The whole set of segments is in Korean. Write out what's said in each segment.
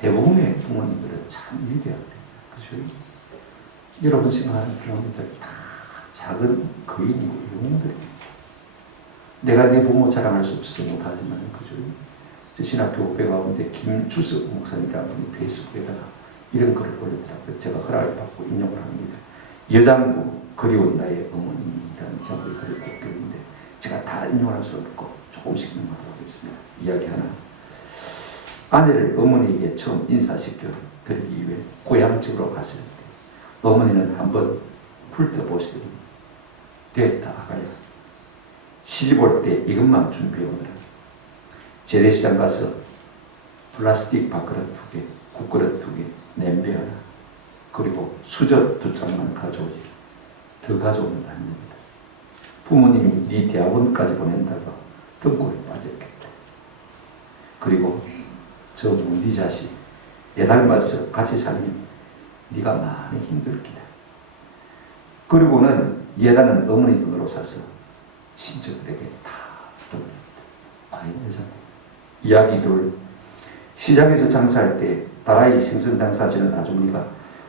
대부분의 부모님들은 참 위대하다. 그죠? 여러분 생각하는 부모님들 다 작은 거인이고 영웅들입니다. 내가 내 부모 자랑할 수 없어서 못하지만, 그죠? 저 신학교 후배 가운데 김주석 목사님이라는 분이 페이스북에다가 이런 글을 올렸더라고요. 제가 허락을 받고 인용을 합니다. 여장부 그리운 나의 어머니라는 제목의 글을 뽑혔는데 제가 다 인용할 수 없고 조금씩 인용하도록 하겠습니다. 이야기 하나. 아내를 어머니에게 처음 인사시켜 드리기 위해 고향집으로 갔을 때 어머니는 한번 훑어보시더니 됐다 아가야. 시집 올 때 이것만 준비해 오느라. 재래시장 가서 플라스틱 밥그릇 2개, 국그릇 2개, 냄비 하나, 그리고 수저 2장만 가져오지. 더 가져오면 안 됩니다. 부모님이 네 대학원까지 보낸다고 등골에 빠졌겠다. 그리고 저 우리 자식 애 닮아서 같이 살면 네가 많이 힘들 기다. 그리고는 예단은 어머니 돈으로 사서 친척들에게 다 돌립니다. 아이 여자. 이야기 둘. 시장에서 장사할 때 다라이 생선 장사하시는 아주머니가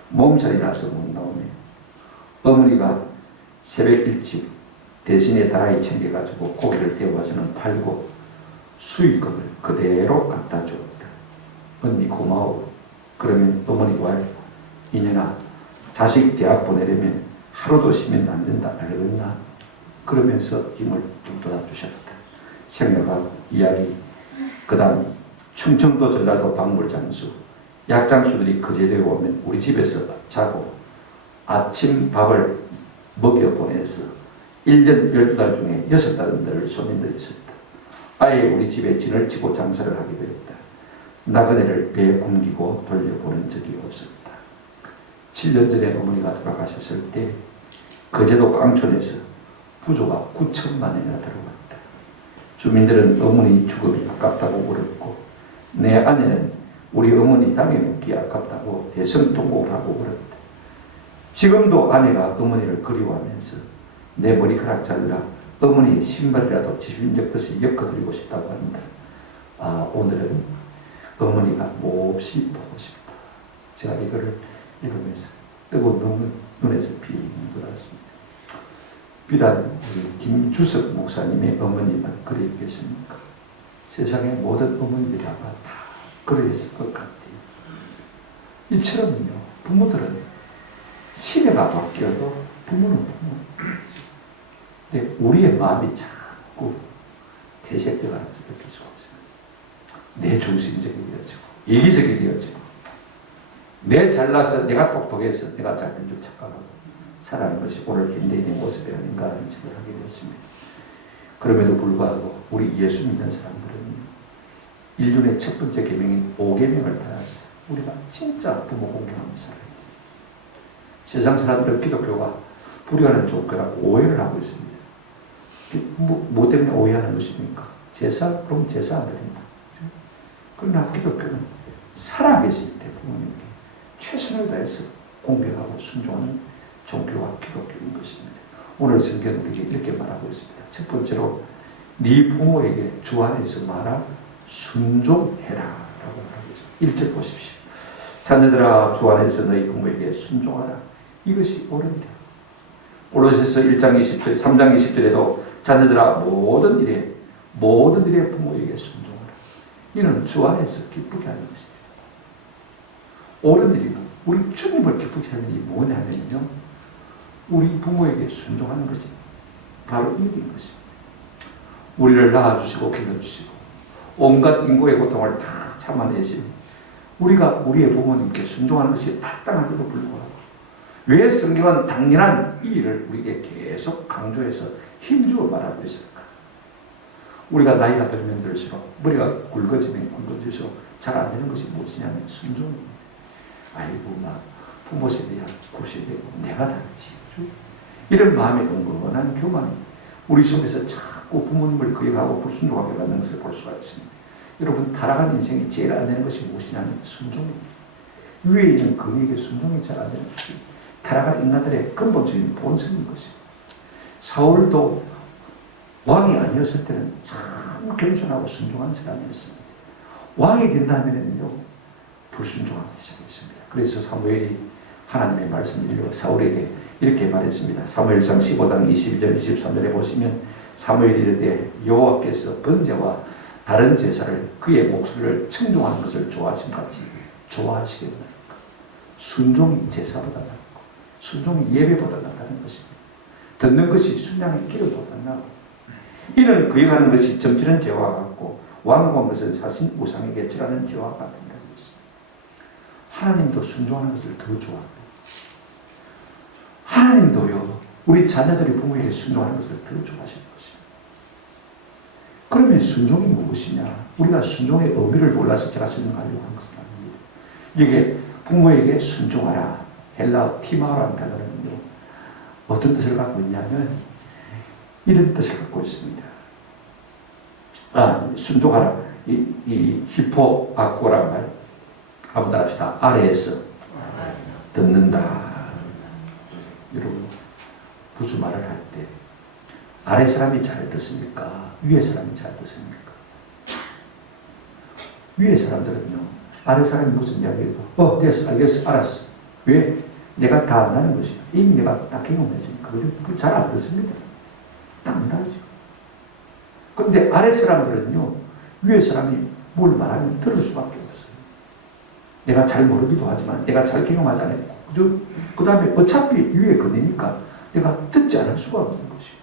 몸살이 나서 못 나오며 어머니가 새벽 일찍 대신에 다라이 챙겨가지고 고기를 데워와서는 팔고 수익금을 그대로 갖다 줬다. 언니 고마워. 그러면 어머니가 이년아 자식 대학 보내려면 하루도 쉬면 안 된다 알겠나? 그러면서 힘을 돋아 주셨다. 생각하고 이야기. 그 다음 충청도 전라도 박물장수 약장수들이 거제도에 오면 우리 집에서 자고 아침 밥을 먹여 보내서 1년 12달 중에 6달은 늘 손님들이 있었다. 아예 우리 집에 진을 치고 장사를 하기도 했다. 나그네를 배에 굶기고 돌려보낸 적이 없었다. 7년 전에 어머니가 돌아가셨을 때 거제도 깡촌에서 부조가 9천만 원이나 들어왔다. 주민들은 어머니 죽음이 아깝다고 울었고 내 아내는 우리 어머니 땅에 묻기 아깝다고 대성통곡을 하고 울었다. 지금도 아내가 어머니를 그리워하면서 내 머리카락 잘라 어머니의 신발이라도 지심적 것을 엮어드리고 싶다고 한다. 아, 오늘은 어머니가 몹시 보고 싶다. 제가 이거를 읽으면서 뜨거운 눈에서 피 묻었습니다. 비단 우리 김주석 목사님의 어머니만 그래 있겠습니까? 세상의 모든 어머니들이 아마 다 그래 있을 것 같아요. 이처럼요, 부모들은 시대가 바뀌어도 부모는 부모. 근데 우리의 마음이 자꾸 대세되어가는 것을 느낄 수가 없습니다. 내 중심적이 되어지고, 이기적이 되어지고, 내 잘나서, 내가 똑똑해서, 내가 잘된 줄 착각하고 살아가는 것이 오늘 현대인의 모습이 아닌가 하는 생각을 하게 되었습니다. 그럼에도 불구하고 우리 예수 믿는 사람들은 인륜의 첫 번째 계명인 5계명을 따라서 우리가 진짜 부모 공경하며 살아야 돼요. 세상 사람들은 기독교가 불의하는 종교라고 오해를 하고 있습니다. 뭐 때문에 오해하는 것입니까? 제사? 그럼 제사 안 드립니다. 그러나 기독교는 살아계실 때 부모님께 최선을 다해서 공경하고 순종하는 종교가 기독교인 것입니다. 오늘 성경은 우리에게 이렇게 말하고 있습니다. 첫 번째로 네 부모에게 주 안에서 말하 순종해라 라고 말하고 있습니다. 1절 보십시오. 자녀들아 주 안에서 너희 부모에게 순종하라. 이것이 옳으니라. 골로새서 1장 20절, 3장 20절에도 자녀들아 모든 일에 부모에게 순종하라. 이는 주 안에서 기쁘게 하는 것이다. 옳은 일이고 우리 주님을 기쁘게 하는 일이 뭐냐면요, 우리 부모에게 순종하는 것이 바로 이 일인 것입니다. 우리를 낳아주시고 길러주시고 온갖 인고의 고통을 다 참아내신 우리가 우리의 부모님께 순종하는 것이 마땅한데도 불구하고 왜 성경은 당연한 이 일을 우리에게 계속 강조해서 힘주어 말하고 있을까? 우리가 나이가 들면 들수록 머리가 굵어지면 굵어질수록 잘 안 되는 것이 무엇이냐면 순종입니다. 아이고 막 부모 세대야 구세대고 내가 다르지. 이런 마음의 은근한 교만이 우리 속에서 자꾸 부모님을 거역하고 불순종하게 만드는 것을 볼 수가 있습니다. 여러분, 타락한 인생이 제일 안 되는 것이 무엇이냐면 순종입니다. 위에 있는 금에게 순종이 잘 안 되는 것이 타락한 인간들의 근본적인 본성인 것입니다. 사울도 왕이 아니었을 때는 참 겸손하고 순종한 사람이었습니다. 왕이 된다면요, 불순종하기 시작했습니다. 그래서 사무엘이 하나님의 말씀을 읽어 사울에게 이렇게 말했습니다. 사무엘상 15장 22절 23절에 보시면 사무엘이 이르되 여호와께서 번제와 다른 제사를 그의 목소리를 청종하는 것을 좋아하신 같이 좋아하시겠나이까. 순종이 제사보다 낫고 순종이 예배보다 낫다는 것입니다. 듣는 것이 순양의 기도보다 낫고 이는 그에 가는 것이 점치는 죄와 같고 완고한 것은 사신 우상에게 절하는 죄와 같은 것입니다. 하나님도 순종하는 것을 더 좋아합니다. 하나님도요 우리 자녀들이 부모에게 순종하는 것을 더 좋아하시는 것입니다. 그러면 순종이 무엇이냐? 우리가 순종의 의미를 몰라서 제가 설명하려고 하는 것은 아닙니다. 이게 부모에게 순종하라 헬라어 티마라는 단어는요 어떤 뜻을 갖고 있냐면 이런 뜻을 갖고 있습니다. 순종하라 이 히포 아코라는 말 한번 따라합시다. 아래에서 듣는다. 여러분 무슨 말을 할 때 아래 사람이 잘 듣습니까? 위에 사람이 잘 듣습니까? 위에 사람들은요 아래 사람이 무슨 이야기해도 됐어 알겠어 알았어. 왜? 내가 다 안다는 것이야. 이미 내가 다 경험했으니까 그걸 잘 안 듣습니다. 당연하죠. 그런데 아래 사람들은요 위에 사람이 뭘 말하면 들을 수밖에 없어요. 내가 잘 모르기도 하지만 내가 잘 경험하지 않았고 그 다음에 어차피 위에 거니까 내가 듣지 않을 수가 없는 것이에요.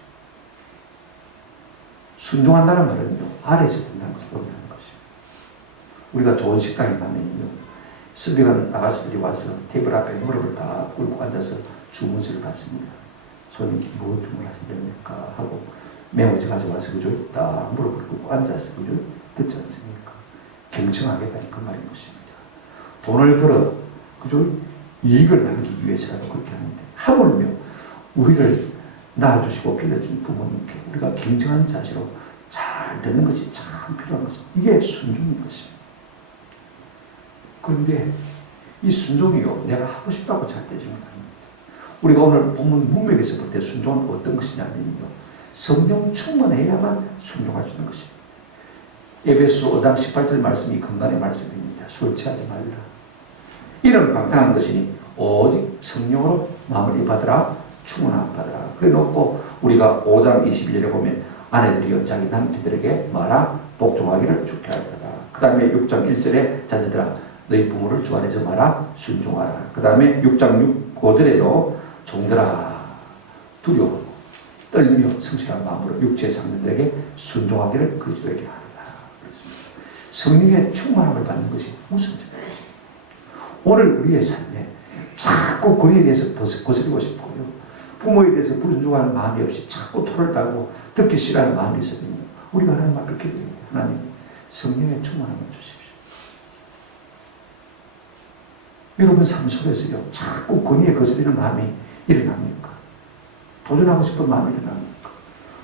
순종한다는 말은요 아래에서 된다는 것을 의미하는 것이에요. 우리가 좋은 식당에 가면요 serving 아가씨들이 와서 테이블 앞에 무릎을 다 꿇고 앉아서 주문서를 받습니다. 손님 뭐 주문하시렵니까 하고 메모지 가져와서 그죠? 다 무릎을 꿇고 앉아서 그죠? 듣지 않습니까? 경청하겠다는 그 말인 것입니다. 돈을 벌어 그죠? 이익을 남기기 위해서라도 그렇게 하는데 하물며 우리를 낳아주시고 길러준 부모님께 우리가 경청한 자세로 잘 듣는 것이 참 필요한 것입니다. 이게 순종인 것입니다. 그런데 이 순종이요 내가 하고 싶다고 잘 되지는 않습니다. 우리가 오늘 본문 문맥에서 볼 때 순종은 어떤 것이냐면요 성령 충만해야만 순종할 수 있는 것입니다. 에베소 5장 18절 말씀이 건강의 말씀입니다. 술 취하지 말라. 이는 방탕한 것이니 오직 성령으로 마무리 받으라 충만함 받으라. 그래 놓고 우리가 5장 22절에 보면 아내들이여 자기 남편들에게 말아 복종하기를 좋게 하리라. 그 다음에 6장 1절에 자녀들아 너희 부모를 주 안에서 말아 순종하라. 그 다음에 6장 5절에도 종들아 두려워 떨며 성실한 마음으로 육체의 상전들에게 순종하기를 그리스도에게 하리라. 성령의 충만함을 받는 것이 무슨 뜻이에요? 오늘 우리의 삶에 자꾸 권위에 대해서 거스리고 싶고요. 부모에 대해서 불순종하는 마음이 없이 자꾸 토를 달고 듣기 싫어하는 마음이 있으면 우리가 하나님 앞에 기도합니다. 하나님 성령의 충만함을 주십시오. 여러분 삶 속에서요 자꾸 권위에 거스리는 마음이 일어납니까? 도전하고 싶은 마음이 일어납니까?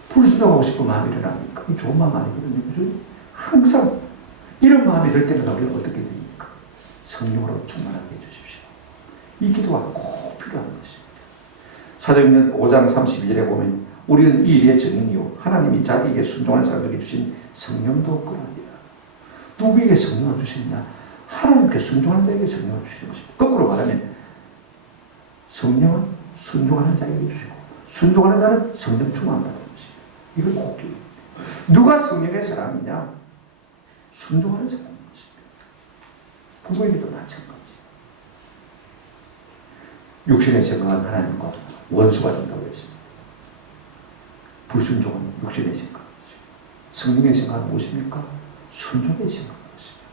불순종하고 싶은 마음이 일어납니까? 이 좋은 마음 아니거든요. 그죠? 항상 이런 마음이 들 때는 우리는 어떻게 됩니까? 성령으로 충만하게 해주십시오. 이 기도가 꼭 필요한 것입니다. 사도행전 5장 32절에 보면 우리는 이 일의 증인이요 하나님이 자기에게 순종한 사람들에게 주신 성령도 그러하리라. 누구에게 성령을 주시느냐? 하나님께 순종하는 자에게 성령을 주시는 것입니다. 거꾸로 말하면 성령은 순종하는 자에게 주시고 순종하는 자는 성령 충만받는 것입니다. 이걸 꼭 기억해야 됩니다. 누가 성령의 사람이냐? 순종하는 사람인 것입니다. 부모에게도 마찬가지. 육신의 생각은 하나님과 원수가 된다고 했습니다. 불순종은 육신의 생각이죠. 성령의 생각은 무엇입니까? 순종의 생각인 것입니다.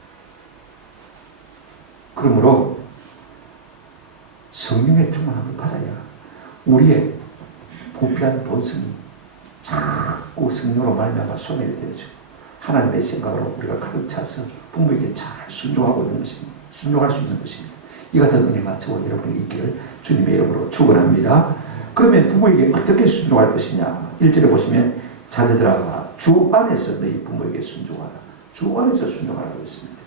그러므로 성령의 충만함을 받아야 우리의 부패한 본성이 자꾸 성령으로 말미암아 소멸되어져 하나님의 생각으로 우리가 가득 차서 부모에게 잘 순종하고 있는 것입니다. 순종할 수 있는 것입니다. 이 같은 은혜가 저와 여러분에게 있기를 주님의 이름으로 축원합니다. 그러면 부모에게 어떻게 순종할 것이냐? 1절에 보시면 자녀들아 주 안에서 너희 부모에게 순종하라. 주 안에서 순종하라고 했습니다.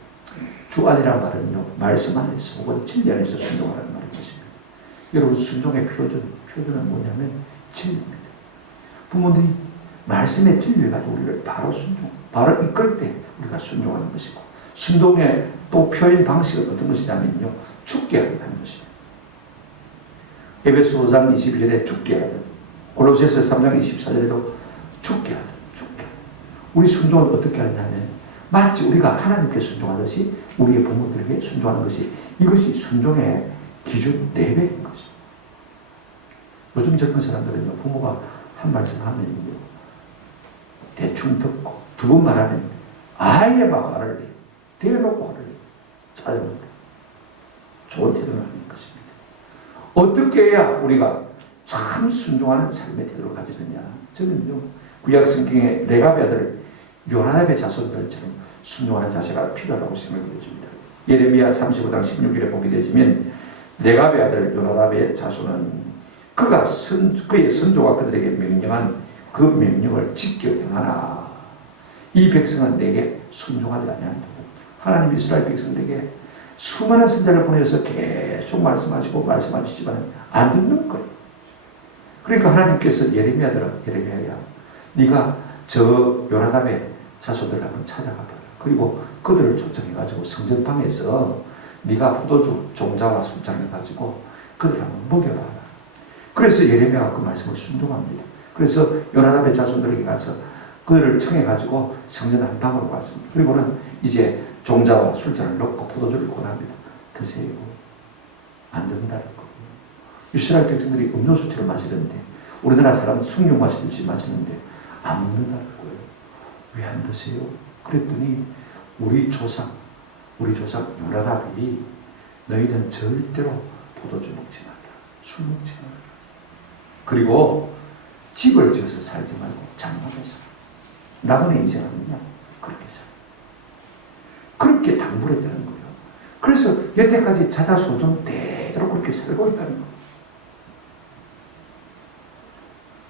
주 안이란 말은요 말씀 안에서 혹은 진리 안에서 순종하라는 말인 것입니다. 여러분 순종의 표준은 뭐냐면 진리입니다. 부모들이 말씀의 진리를 가지고 우리를 바로 이끌 때 우리가 순종하는 것이고 순종의 또 표현 방식은 어떤 것이냐면요. 죽게 하는 것입니다. 에베소 5장 22절에 죽게 하든, 골로새서 3장 24절에도 죽게 하든, 죽게 하든. 우리 순종을 어떻게 하냐면 마치 우리가 하나님께 순종하듯이 우리의 부모들에게 순종하는 것이, 이것이 순종의 기준 레벨인 것입니다. 요즘 젊은 사람들은 부모가 한 말씀 하면요, 대충 듣고 두 번 말하면 아예 막 화를 내요. 대놓고 화를 내요. 짜증납니다. 좋은 태도는 아닌 것입니다. 어떻게 해야 우리가 참 순종하는 삶의 태도를 가지느냐. 저는요, 구약 성경의 레갑의 아들 요나답의 자손들처럼 순종하는 자세가 필요하다고 생각해 줍니다. 예레미야 35장 16절에 보게 되시면 레갑의 아들 요나답의 자손은 그의 선조가 그들에게 명령한 그 명령을 지켜 행하나 이 백성은 내게 순종하지 아니한다. 하나님 이스라엘 백성들에게 수많은 선자를 보내서 계속 말씀하시지만 안 듣는 거예요. 그러니까 하나님께서 예레미야야, 네가 저 요나답의 자손들을 한번 찾아가봐라. 그리고 그들을 초청해가지고 성전방에서 네가 포도주 종자와 술잔을 가지고 그들을 한번 먹여봐라. 그래서 예레미야가 그 말씀을 순종합니다. 그래서 요나답의 자손들에게 가서 그들을 청해가지고 성전 한 방으로 갔습니다. 그리고는 이제 종자와 술잔을 넣고 포도주를 권합니다. 드세요. 안 된다는 거예요. 이스라엘 백성들이 음료수처럼 마시는데, 우리나라 사람은 숭늉 마시듯이 마시는데 안 먹는다는 거예요. 왜 안 드세요? 그랬더니 우리 조상 요나답이 너희는 절대로 포도주 먹지 마라. 술 먹지 마라. 그리고 집을 지어서 살지 말고 장막에 살아. 나그네 인생하느냐? 그렇게 살아. 그렇게 당부했다는 거예요. 그래서 여태까지 자자손손 대대로 그렇게 살고 있다는 거예요.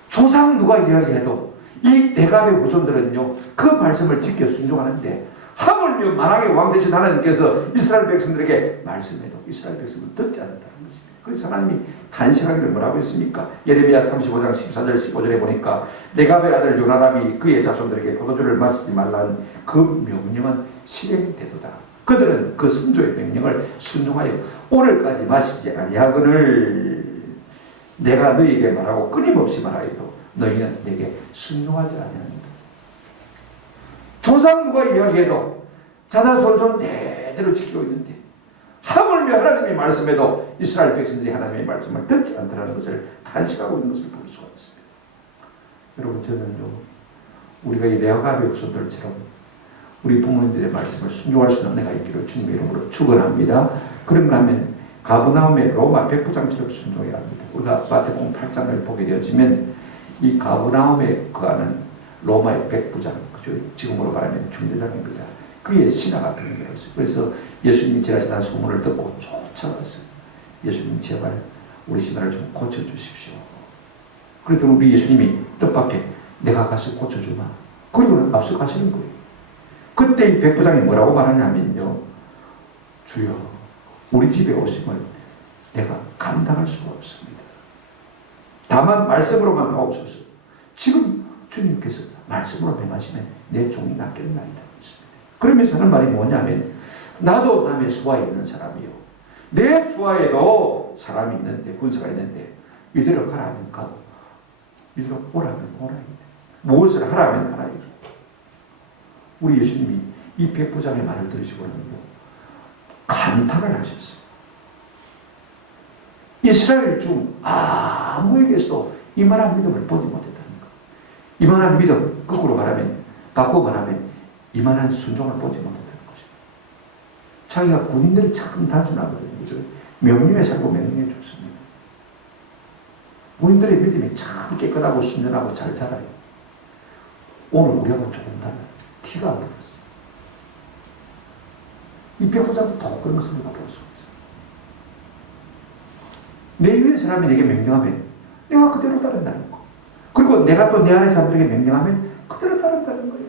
조상 누가 이야기해도 이 레갑의 후손들은요, 그 말씀을 지켜 순종하는데, 하물며 만왕의 왕 되신 하나님께서 이스라엘 백성들에게 말씀해도 이스라엘 백성은 듣지 않는다는 것입니다. 그래서 하나님이 단식하기를 뭐라고 했습니까? 예레미야 35장 14절 15절에 보니까 레갑의 아들 요나답이 그의 자손들에게 포도주를 마시지 말라는 그 명령은 실행되도다. 그들은 그 선조의 명령을 순종하여 오늘까지 마시지 아니하거늘 내가 너희에게 말하고 끊임없이 말하여도 너희는 내게 순종하지 아니하는다. 조상 누가 이야기해도 자자손손 대대로 지키고 있는데, 하물며 하나님의 말씀에도 이스라엘 백성들이 하나님의 말씀을 듣지 않더라는 것을 단식하고 있는 것을 볼 수가 있습니다. 여러분, 저는요, 우리가 이 레갑의 후손들처럼 우리 부모님들의 말씀을 순종할 수 있는 은혜가 있기를 주님의 이름으로 축원합니다. 그런가 하면 가버나움의 로마 백부장처럼 순종해야 합니다. 우리가 마태복음 8장을 보게 되어지면 이 가버나움에 거하는 로마의 백부장, 지금으로 말하면 중대장입니다. 그의 신하가 변명했어요. 그래서 예수님이 지나시다는 소문을 듣고 쫓아갔어요. 예수님, 제발 우리 신하를 좀 고쳐주십시오. 그러니까 우리 예수님이 뜻밖에 내가 가서 고쳐주마. 그리고는 앞서 가시는 거예요. 그때 이 백부장이 뭐라고 말하냐면요, 주여, 우리 집에 오심을 내가 감당할 수가 없습니다. 다만 말씀으로만 하옵소서. 지금 주님께서 말씀으로 명하시면 내 종이 낫겠나이다. 그러면서 하는 말이 뭐냐면, 나도 남의 수하에 있는 사람이요, 내 수하에도 사람이 있는데, 군사가 있는데, 이대로 가라면 가고 이대로 오라면 오라입니다. 무엇을 하라면 하라입니다. 우리 예수님이 이 백부장의 말을 들으시고는요, 감탄을 하셨어요. 이스라엘 중 아무에게서도 이만한 믿음을 보지 못했다는 것. 이만한 믿음, 거꾸로 말하면, 바꾸고 말하면 이만한 순종을 보지 못했다는 것입니다. 자기가 군인들이 참 단순하거든요. 명령에 살고 명령에 죽습니다. 군인들의 믿음이 참 깨끗하고 순전하고 잘 자라요. 오늘 우리하고 조금 달라요. 티가 안 붙었어요. 이 백부장도 더 그런 것을 우리가 볼 수가 있어요. 내 위에 사람이 내게 명령하면 내가 그대로 따른다는 거. 그리고 내가 또 내 안에 사람들에게 명령하면 그대로 따른다는 거예요.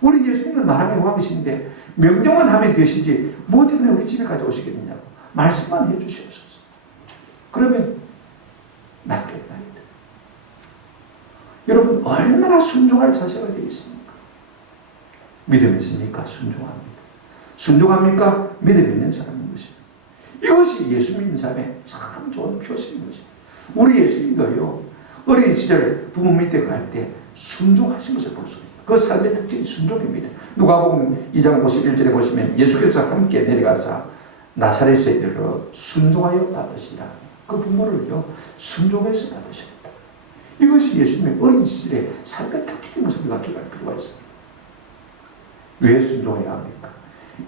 우리 예수님은 만왕의 왕이신데 명령만 하면 되시지 뭐 때문에 우리 집에까지 오시겠느냐고. 말씀만 해주시옵소서. 그러면 낫겠나이다. 여러분, 얼마나 순종할 자세가 되겠습니까? 믿음이 있으니까 순종합니다. 순종합니까? 믿음 있는 사람인 것입니다. 이것이 예수 믿는 사람의 참 좋은 표시인 것입니다. 우리 예수님도요, 어린 시절 부모 밑에 갈 때 순종하신 것을 볼 수 있습니다. 그 삶의 특징이 순종입니다. 누가복음 2장 51절에 보시면 예수께서 함께 내려가사 나사렛에 이르러 순종하여 받으시라. 그 부모를요, 순종해서 받으셨다. 이것이 예수님의 어린 시절의 삶의 특징인 것을 우리가 기억할 필요가 있습니다. 왜 순종해야 합니까?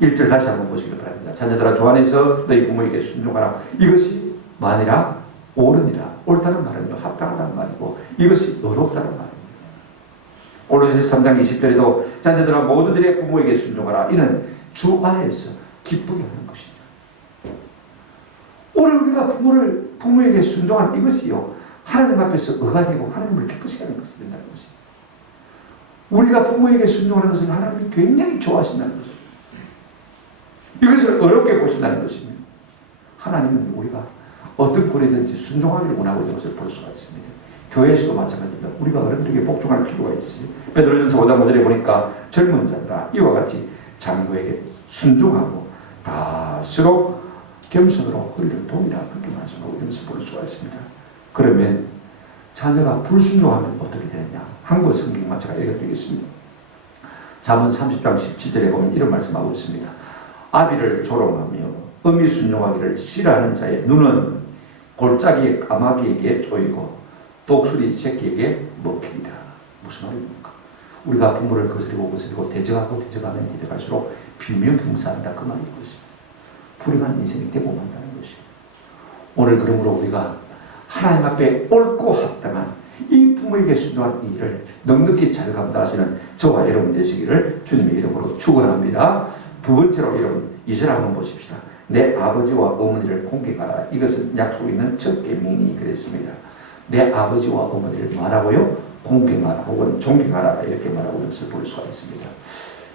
1절 다시 한번 보시기 바랍니다. 자녀들아 주 안에서 너희 부모에게 순종하라. 이것이 만이라 옳으니라. 옳다는 말은요, 합당하다는 말이고 이것이 의롭다는 말입니다. 골로새서 3장 20절에도 자녀들아 모든 일에 부모에게 순종하라. 이는 주 안에서 기쁘게 하는 것이죠. 오늘 우리가 부모에게 순종하는 이것이요, 하나님 앞에서 의가 되고 하나님을 기쁘시게 하는 것이 된다는 것입니다. 우리가 부모에게 순종하는 것은 하나님이 굉장히 좋아하신다는 것입니다. 이것을 어렵게 보신다는 것입니다. 하나님은 우리가 어떤 꼴이든지 순종하기를 원하고 있는 것을 볼 수가 있습니다. 교회에서도 마찬가지입니다. 우리가 어른들에게 복종할 필요가 있어요. 베드로전서 5장 5절에 보니까 젊은 자들아 이와 같이 장로에게 순종하고 다스록 겸손으로 허리를 동이라 그렇게 말씀하고 있는 것을 볼 수가 있습니다. 그러면 자녀가 불순종하면 어떻게 되느냐? 한국 성경만 제가 읽어드리겠습니다. 잠언 30장 17절에 보면 이런 말씀하고 있습니다. 아비를 조롱하며 엄히 순종하기를 싫어하는 자의 눈은 골짜기 까마귀에게 조이고 독수리 새끼에게 먹히리라. 무슨 말입니까? 우리가 부모를 거스리고 대적하고 대적하면 대적할수록 비명경사한다 그 말인 것입니다. 불행한 인생이 되고 만다는 것입니다. 오늘 그러므로 우리가 하나님 앞에 옳고 합당한 이 부모에게 순종한 일을 넉넉히 잘 감당하시는 저와 여러분 되시기를 주님의 이름으로 축원합니다. 두 번째로 여러분 2절 한번 보십시다. 내 아버지와 어머니를 공경하라. 이것은 약속이 있는 첫 계명이 그랬습니다. 내 아버지와 어머니를 말하고요, 공경하라 혹은 존경하라 이렇게 말하고 있는 것을 볼 수가 있습니다.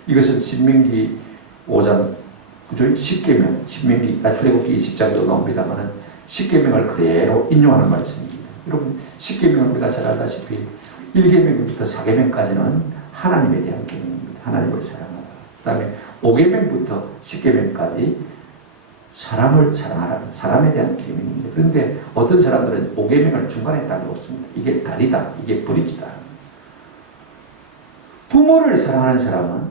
이것은 신명기 5장 그죠? 10계명, 출애굽기 20장에도 나옵니다만은 10계명을 그대로 인용하는 말씀입니다. 여러분 10계명은 우리가 잘 알다시피 1계명부터 4계명까지는 하나님에 대한 계명입니다. 하나님을 사랑하라. 그 다음에 5계명부터 10계명까지 사람을 사랑하라는 사람에 대한 계명입니다. 그런데 어떤 사람들은 5계명을 중간에 딱 놓습니다. 이게 다리다, 이게 브릿지다. 부모를 사랑하는 사람은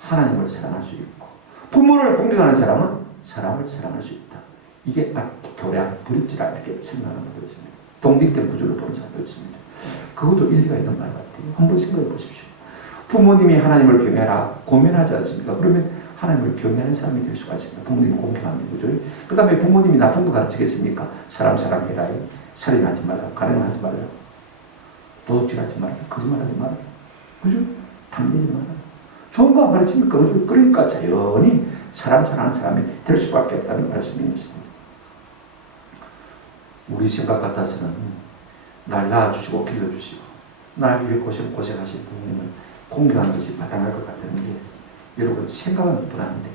하나님을 사랑할 수 있고 부모를 공경하는 사람은 사람을 사랑할 수 있다. 이게 딱 교량 브릿지라 이렇게 설명하는 것도 있습니다. 동립된 구조를 보는 사람도 있습니다. 그것도 일리가 있는 말 같아요. 한번 생각해 보십시오. 부모님이 하나님을 경외하라 고면하지 않습니까? 그러면 하나님을 경외하는 사람이 될 수가 있습니다. 부모님을 공경하는 거죠. 그 다음에 부모님이 나쁜 거 가르치겠습니까? 사람 사랑해라, 살인하지 말라, 가늠하지 말라, 도둑질하지 말라, 거짓말하지 말라, 그죠? 탐내지 말라. 좋은 거 가르칩니까? 그죠? 그러니까 자연히 사람 사랑하는 사람이 될 수밖에 없다는 말씀입니다. 우리 생각 같아서는 날 낳아주시고 길러주시고 날 위해 고생하신 부모님을 공경하는 것이 마땅할 것 같은데 여러분 생각은 분한데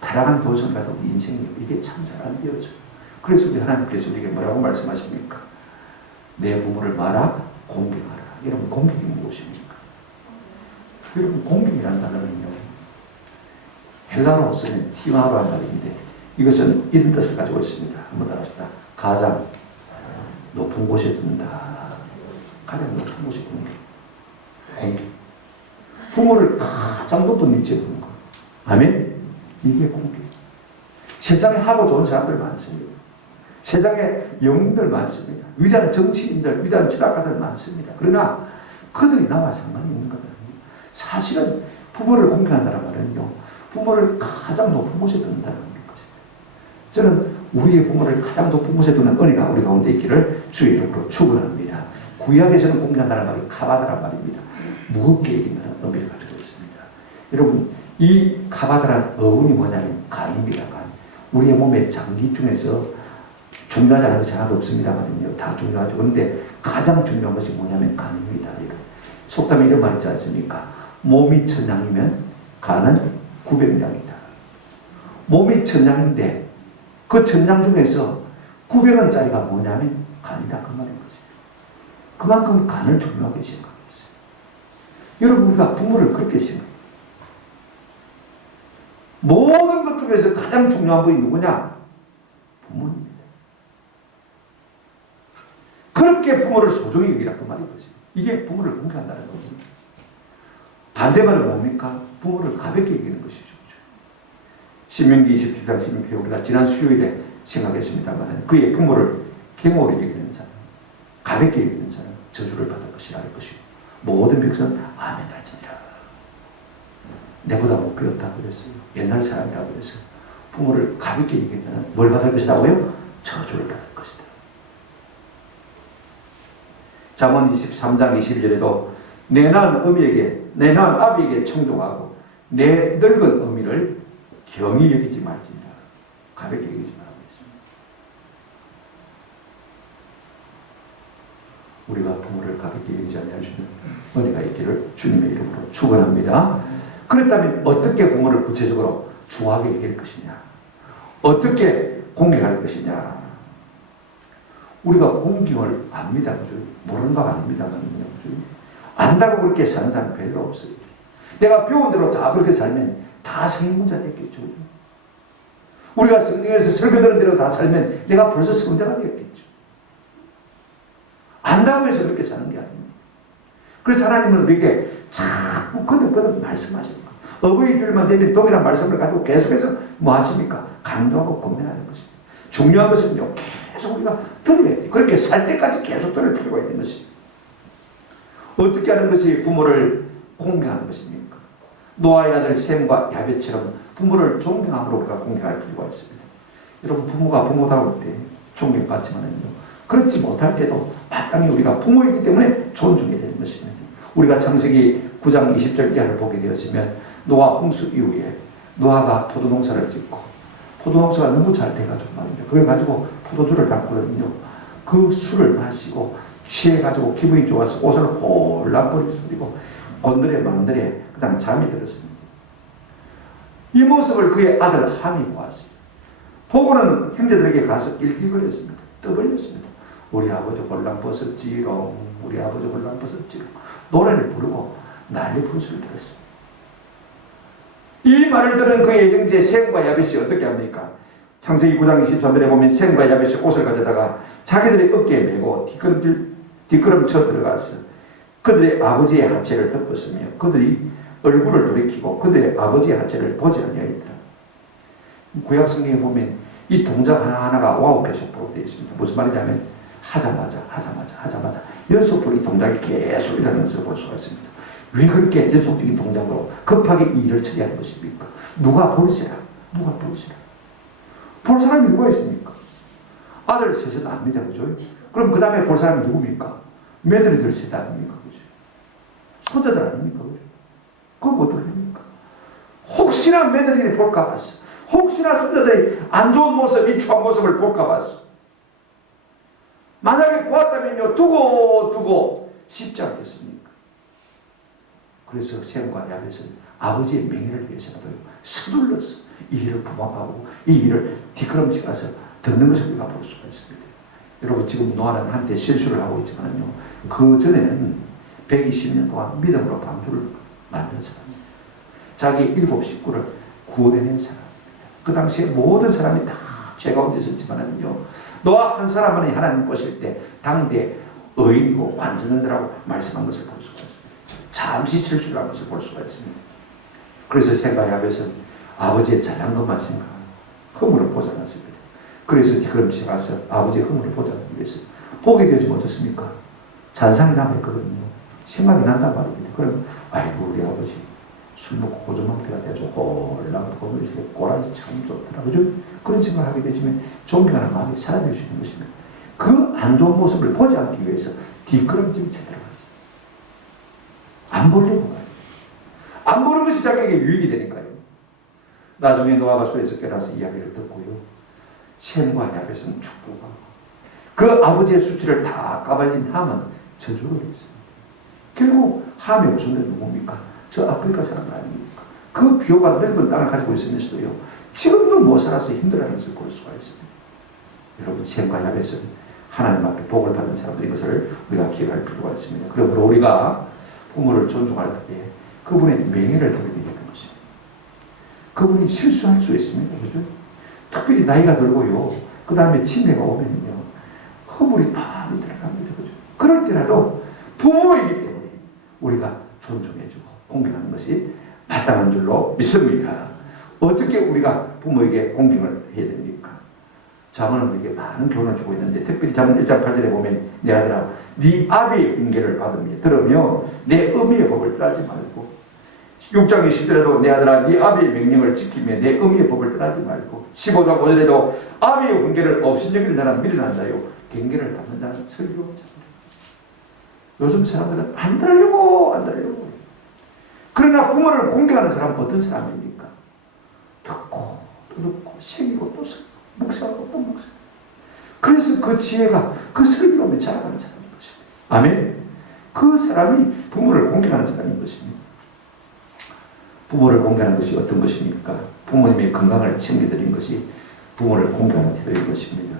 타락한 도전 같은 우리 인생이 이게 참 잘 안 되어져요. 그래서 우리 하나님께서 우리에게 뭐라고 말씀하십니까? 내 부모를 말아 공경하라. 여러분 공경이 무엇입니까? 여러분 공경이라는 단어는요 헬라어로 쓰는 티마로란 말인데 이것은 이런 뜻을 가지고 있습니다. 한번 따라합시다. 가장 높은 곳에 둔다. 가장 높은 곳에 두는 게 공경. 부모를 가장 높은 위치에 두는 거. 아멘? 이게 공경. 세상에 하고 좋은 사람들 많습니다. 세상에 영웅들 많습니다. 위대한 정치인들, 위대한 철학가들 많습니다. 그러나 그들이 나와 상관이 없는 거거든요. 사실은 부모를 공경한다는 말은요, 부모를 가장 높은 곳에 둔다는 것입니다. 저는 우리의 부모를 가장 높은 곳에 두는 은혜가 우리 가운데 있기를 주의 이름으로 축원합니다. 구약에서는 공경한다는 말이 카바다란 말입니다. 무겁게 이긴다는 의미를 가지고 있습니다. 여러분 이 카바다란 어원이 뭐냐면 간입니다. 간. 우리의 몸의 장기 중에서 중요하지 않은 것이 하나도 없습니다만요. 다 중요하죠. 그런데 가장 중요한 것이 뭐냐면 간입니다. 속담에 이런 말 있지 않습니까? 몸이 천냥이면 간은 900냥이다. 몸이 천냥인데 그 천냥 중에서 900원짜리가 뭐냐면 간이다. 그 말인 거죠. 그만큼 간을 중요하게 생각했어요. 여러분 우리가 부모를 그렇게 생각해요. 모든 것 중에서 가장 중요한 분이 누구냐? 부모입니다. 그렇게 부모를 소중히 여기라 그 말인 거죠. 이게 부모를 공개한다는 거죠. 반대말은 뭡니까? 부모를 가볍게 여기는 것이죠. 신명기 27장 16절 우리가 지난 수요일에 생각했습니다만 그의 부모를 경홀히 여기는 사람, 가볍게 여기는 사람 저주를 받을 것이라 할 것이고 모든 백성은 아멘 할지니라. 내보다 못 배웠다고 그랬어요. 옛날 사람이라고 그랬어요. 부모를 가볍게 여기는 자는 뭘 받을 것이라고요? 저주를 받을 것이다. 잠언 23장 21절에도 내 낳은 아비에게 청종하고 내 늙은 어미를 경히 여기지 말지니라. 가볍게 여기지 말라고 했습니다. 우리가 부모를 가볍게 여기지 않을 수 있는 은혜가 있기를 주님의 이름으로 축원합니다. 그렇다면 어떻게 부모를 구체적으로 중하게 여길 것이냐? 어떻게 공경할 것이냐? 우리가 공경을 압니다. 그죠? 모르는 바가 아닙니다. 안다고 그렇게 사는 사람이 별로 없어요. 내가 배운 대로 다 그렇게 살면 다 성인군자 됐겠죠. 우리가 성경에서 설교 들은 대로 다 살면 내가 벌써 성자가 되었겠죠. 안다고 해서 그렇게 사는 게 아닙니다. 그래서 하나님은 우리에게 자꾸 거듭거듭 말씀하시는 거예요. 어버이 주일만 되면 동일한 말씀을 가지고 계속해서 뭐 하십니까? 강조하고 권면하는 것입니다. 중요한 것은요, 계속 우리가 들어야 돼요. 그렇게 살 때까지 계속 들을 필요가 있는 것입니다. 어떻게 하는 것이 부모를 공경하는 것입니까? 노아의 아들 셈과 야벳처럼 부모를 존경함으로 우리가 공경할 필요가 있습니다. 여러분, 부모가 부모다울 때 존경받지만은요, 그렇지 못할 때도 마땅히 우리가 부모이기 때문에 존중해야 되는 것입니다. 우리가 창세기 9장 20절 이하를 보게 되었으면 노아 홍수 이후에 노아가 포도농사를 짓고 포도농사가 너무 잘 돼가지고 말입니다. 그걸 가지고 포도주를 담거든요. 그 술을 마시고 취해가지고 기분이 좋아서 옷을 홀랑거리고 곤드레 만드레 그 다음 잠이 들었습니다. 이 모습을 그의 아들 함이 보았습니다. 보고는 형제들에게 가서 일기거렸습니다. 떠벌렸습니다. 우리 아버지 홀랑벗었지롱, 우리 아버지 홀랑벗었지롱 노래를 부르고 난리 분수를 들었습니다. 이 말을 들은 그의 형제 셈과 야벳이 어떻게 합니까? 창세기 9장 23절에 보면 셈과 야벳이 옷을 가져다가 자기들의 어깨에 메고 뒷걸음쳐 들어가서 그들의 아버지의 하체를 덮었으며 그들이 얼굴을 돌이키고 그들의 아버지의 하체를 보지 아니하였더라. 구약 성경에 보면 이 동작 하나하나가 와우 계속으로 되어 있습니다. 무슨 말이냐면 하자마자 연속적으로 이 동작이 계속 일어나는 것을 볼 수가 있습니다. 왜 그렇게 연속적인 동작으로 급하게 이 일을 처리하는 것입니까? 누가 볼세라? 볼 사람이 누가 있습니까? 아들 셋은 압니다. 그죠? 그럼 그 다음에 볼 사람이 누굽니까? 며느리들 셋 아닙니까? 그죠? 손자들 아닙니까? 그죠? 그럼 어떻게 합니까? 혹시나 며느리들이 볼까 봤어. 혹시나 손자들이 안 좋은 모습, 이 추한 모습을 볼까 봤어. 만약에 보았다면요, 두고 쉽지 않겠습니까? 그래서 셈과 야벳은 아버지의 명예를 위해서라도 서둘러서 이 일을 부합하고 이 일을 뒷걸음질해서 듣는 것을 우리가 볼 수가 있습니다. 여러분, 지금 노아는 한때 실수를 하고 있지만요, 그 전에는 120년 동안 믿음으로 방주를 만든 사람입니다. 자기 7 식구를 구원해낸 사람입니다. 그 당시에 모든 사람이 다 죄 가운데 있었지만요, 노아 한 사람만이 하나님 보실 때 당대 의인이고 완전한 자라고 말씀한 것을 볼 수가 있습니다. 잠시 실수를 한 것을 볼 수가 있습니다. 그래서 셈과 야벳은 아버지의 잘난 것만 생각하고 허물을 보지 않았습니다. 그래서 뒷걸음질 가서 아버지의 허물을 보지 않기 위해서 보게 되지 못했습니까? 잔상이 남아있거든요. 생각이 난단 말입니다. 그럼 아이고 우리 아버지 술 먹고 고조망태가 돼가지고 홀랑거리고 이렇게 꼬라지 참 좋더라. 그죠? 그런 생각을 하게 되지만 존경하는 마음이 사라질 수 있는 것입니다. 그 안 좋은 모습을 보지 않기 위해서 뒷걸음질이 쳐들어갔어요. 안 보려고 가요. 안 보는 것이 자기에게 유익이 되니까요. 나중에 노아가 소에서 깨어나서 이야기를 듣고요, 셈과 야벳은 축복하고 그 아버지의 수치를 다 까발린 함은 저주를 했습니다. 결국 함의 후손들이 누굽니까? 저 아프리카 사람 아닙니까? 그 비호가 넓은 땅을 가지고 있으면서도요, 지금도 못 살아서 힘들어하는 것을 볼 수가 있습니다. 여러분, 셈과 야벳은 하나님 앞에 복을 받은 사람들인 것을 우리가 기억할 필요가 있습니다. 그러므로 우리가 부모를 존중할 때 그분의 명예를 드리게 되는 것입니다. 그분이 실수할 수 있습니다. 그죠? 특별히 나이가 들고요. 그 다음에 치매가 오면요. 허물이 많이 들어갑니다. 그죠? 그럴 때라도 부모이기 때문에 우리가 존중해주고 공경하는 것이 마땅한 줄로 믿습니다. 어떻게 우리가 부모에게 공경을 해야 됩니까? 자문은 우리에게 많은 교훈을 주고 있는데 특별히 자문 1장 8절에 보면 내 아들아 네 아비의 훈계를 들으며 내 어미의 법을 떠나지 말고 6장 20절에도 내 아들아 네 아비의 명령을 지키며 내 어미의 법을 떠나지 말고 15장 5절에도 아비의 훈계를 업신여기는 자는 미련한 자요 경계를 받는 자는 슬기로운 자라. 요즘 사람들은 안 들으려고 그러나 부모를 공경하는 사람은 어떤 사람입니까? 듣고 또 듣고 새기고 또 새기고 묵상하고 또 묵상. 그래서 그 지혜가 그 슬기로움에 자라가는 사람인 것입니다. 아멘. 그 사람이 부모를 공경하는 사람인 것입니다. 부모를 공경하는 것이 어떤 것입니까? 부모님의 건강을 챙겨드린 것이 부모를 공경하는 태도인 것입니다.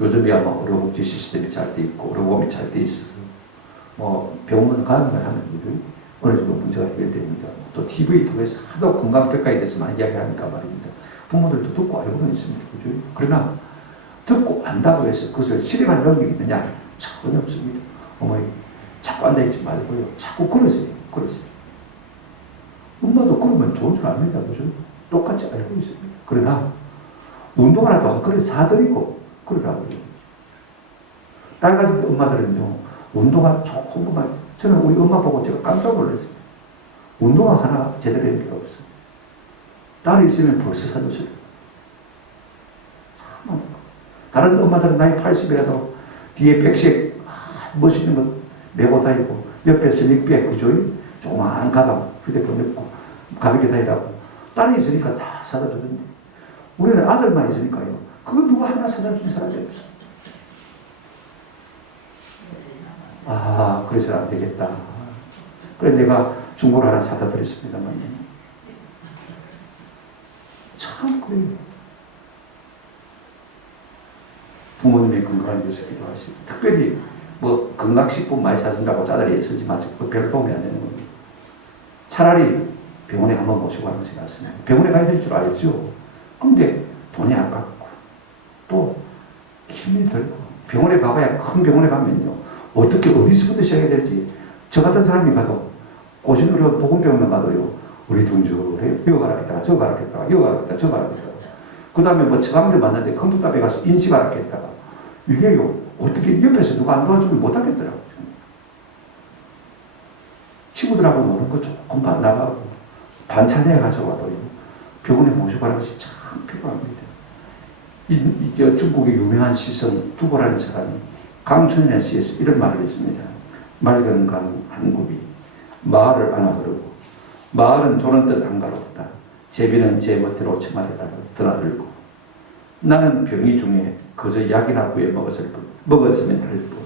요즘이야 뭐 의료복지 시스템이 잘 돼 있고 의료보험이 잘 돼 있어서 뭐 병원 가는 걸 하면 어느 정도 문제가 해결됩니다. 또 TV 통해서 하도 건강평가에 대해서 많이 이야기하니까 말입니다. 부모들도 듣고 알고는 있습니다. 그죠? 그러나 듣고 안다고 해서 그것을 실행할 능력이 있느냐? 전혀 없습니다. 어머니 자꾸 앉아있지 말고요. 자꾸 걸으세요. 엄마도 그러면 좋은 줄 압니다. 그죠? 똑같이 알고 있습니다. 그러나 운동을 하다가 그래 사드리고 그러라고요. 딸 가진 엄마들은요. 운동화 좋은 것만 저는 우리 엄마 보고 제가 깜짝 놀랐어요. 운동화 하나 제대로 한 게 없어요. 딸이 있으면 벌써 사줬어요. 참 다른 엄마들은 나이 80이라도 뒤에 백색 멋있는 거 메고 다니고 옆에 스닉백 그죠? 조그마한 가방 휴대폰 넣고 가볍게 다니라고 딸이 있으니까 다 사다 주던데 우리는 아들만 있으니까요. 그거 누가 하나 사다 준 사람이 없어. 그래서 안 되겠다. 그래 내가 중고를 하나 사다 드렸습니다만 참 그래요. 부모님의 건강을 위해서 기도하시고 특별히 뭐 건강식품 많이 사준다고 짜다리에 쓰지 마시고 별로 도움이 안 되는 겁니다. 차라리 병원에 한번 모시고 가는 것이 낫습니다. 병원에 가야 될 줄 알죠. 그런데 돈이 아깝고 또 힘이 들고 병원에 가봐야 큰 병원에 가면요. 어떻게 어디서부터 시작해야 될지 저 같은 사람이 가도 고신으로 보건병원에 가도요. 우리 동조래요. 이거 가라겠다가 저거 가라겠다가 이거 가라겠다가 저거 가라겠다가 그 다음에 뭐 처방대 맞는데 컴퓨터에 가서 인식 가라겠다가 이게요. 어떻게 옆에서 누가 안 도와주면 못하겠더라고요. 친구들하고 노는 거 조금 반나가고 반찬해 가져와도요. 병원에 모시고 가는 것이 참 필요합니다. 저 중국의 유명한 시성 두보라는 사람이 강춘의 시에서 이런 말을 했습니다. 맑은 강 한 굽이 마을을 안아 흐르고 마을은 조는 듯 한가롭다. 제비는 제 멋대로 치마를 드나들고 나는 병이 중에 그저 약이나 구해 먹었으면 할 뿐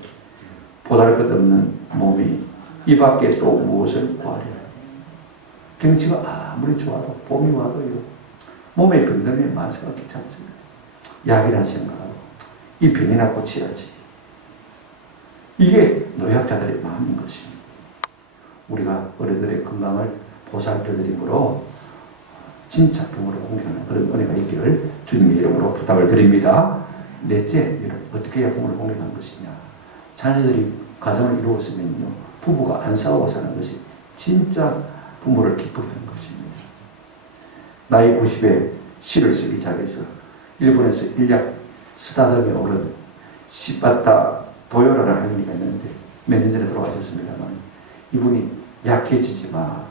보잘것없는 몸이 이 밖에 또 무엇을 구하랴. 경치가 아무리 좋아도 봄이 와도요. 몸에 병들면 만사가 귀찮습니다. 약이라 생각하고 이 병이나 고치야지. 이게 노약자들의 마음인 것입니다. 우리가 어른들의 건강을 보살펴드림으로 진짜 부모를 공경하는 그런 은혜가 있기를 주님의 이름으로 부탁을 드립니다. 넷째, 어떻게 해야 부모를 공경하는 것이냐. 자녀들이 가정을 이루었으면요. 부부가 안 싸우고 사는 것이 진짜 부모를 기쁘게 하는 것입니다. 나이 90에 시를 쓰기 잘해서 일본에서 일약 스타덤에 오른 시바타 도요라라는 할머니가 있는데 몇 년 전에 돌아가셨습니다만 이분이 약해지지 마.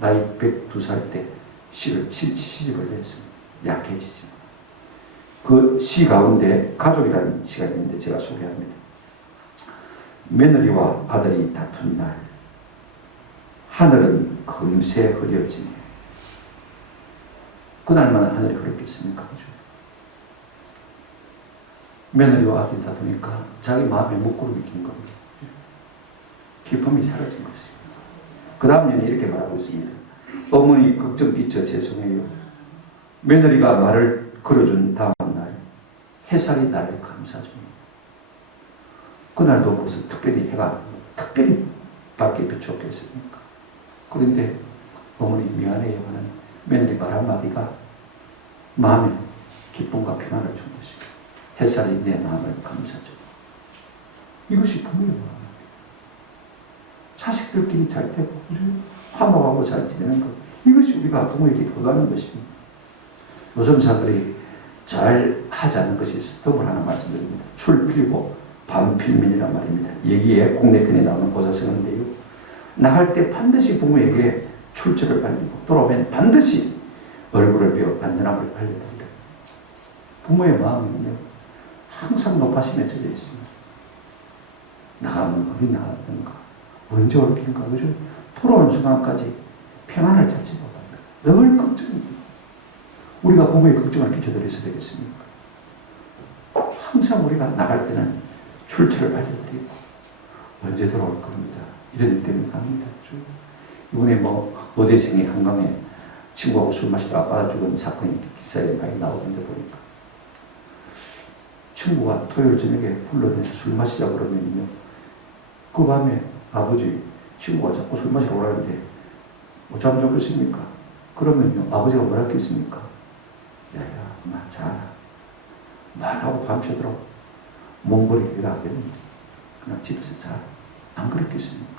나이 102살 때 시집을 냈습니다. 약해지지 마. 그 시 가운데 가족이라는 시가 있는데 제가 소개합니다. 며느리와 아들이 다툰 날 하늘은 금세 흐려지네. 그날만 하늘이 흐렸겠습니까? 그죠? 며느리와 아들이 다투니까 자기 마음에 먹구름이 낀 겁니다. 기쁨이 사라진 것입니다. 그 다음 년에 이렇게 말하고 있습니다. 어머니 걱정 끼쳐 죄송해요. 며느리가 말을 걸어준 다음 날 햇살이 나를 감싸줍니다. 그날도 무슨 특별히 해가 특별히 밖에 비추었겠습니까? 그런데 어머니 미안해요 하는 며느리 말 한마디가 마음에 기쁨과 평안을 준 것이고 햇살이 내 마음을 감싸줘. 이것이 부모의 마음입니다. 자식들끼리 잘 되고 화목하고 잘 지내는 것, 이것이 우리가 부모에게 요구하는 것입니다. 요즘 사람들이 잘 하지 않는 것이 있어. 더 하나 말씀드립니다. 출필고 반필민이란 말입니다. 여기에 공내편에 나오는 고사성인데요. 나갈 때 반드시 부모에게 출처를 알리고 돌아오면 반드시 얼굴을 비워 안전함을 알려드리라. 부모의 마음은요, 항상 높아심에 젖어 있습니다. 나가면 어디 나갔는가, 언제 올긴가, 그죠? 돌아오는 순간까지 평안을 찾지 못합니다. 늘 걱정입니다. 우리가 부모의 걱정을 끼쳐드려서 되겠습니까? 항상 우리가 나갈 때는 출처를 알려드리고 언제 돌아올 겁니다. 이런 일 때문에 갑니다. 이번에 어대생이 한강에 친구하고 술 마시다가 아빠가 죽은 사건이 기사에 많이 나오는데 보니까 친구가 토요일 저녁에 불러내서 술 마시자 그러면요, 그 밤에 아버지 친구가 자꾸 술 마시러 오라는데 잠 좀 있습니까? 그러면요, 아버지가 뭐라 했겠습니까? 야야, 엄마 자라. 말하고 밤새도록 몸부림이라 하겠니? 그냥 집에서 자라. 안 그렇겠습니까?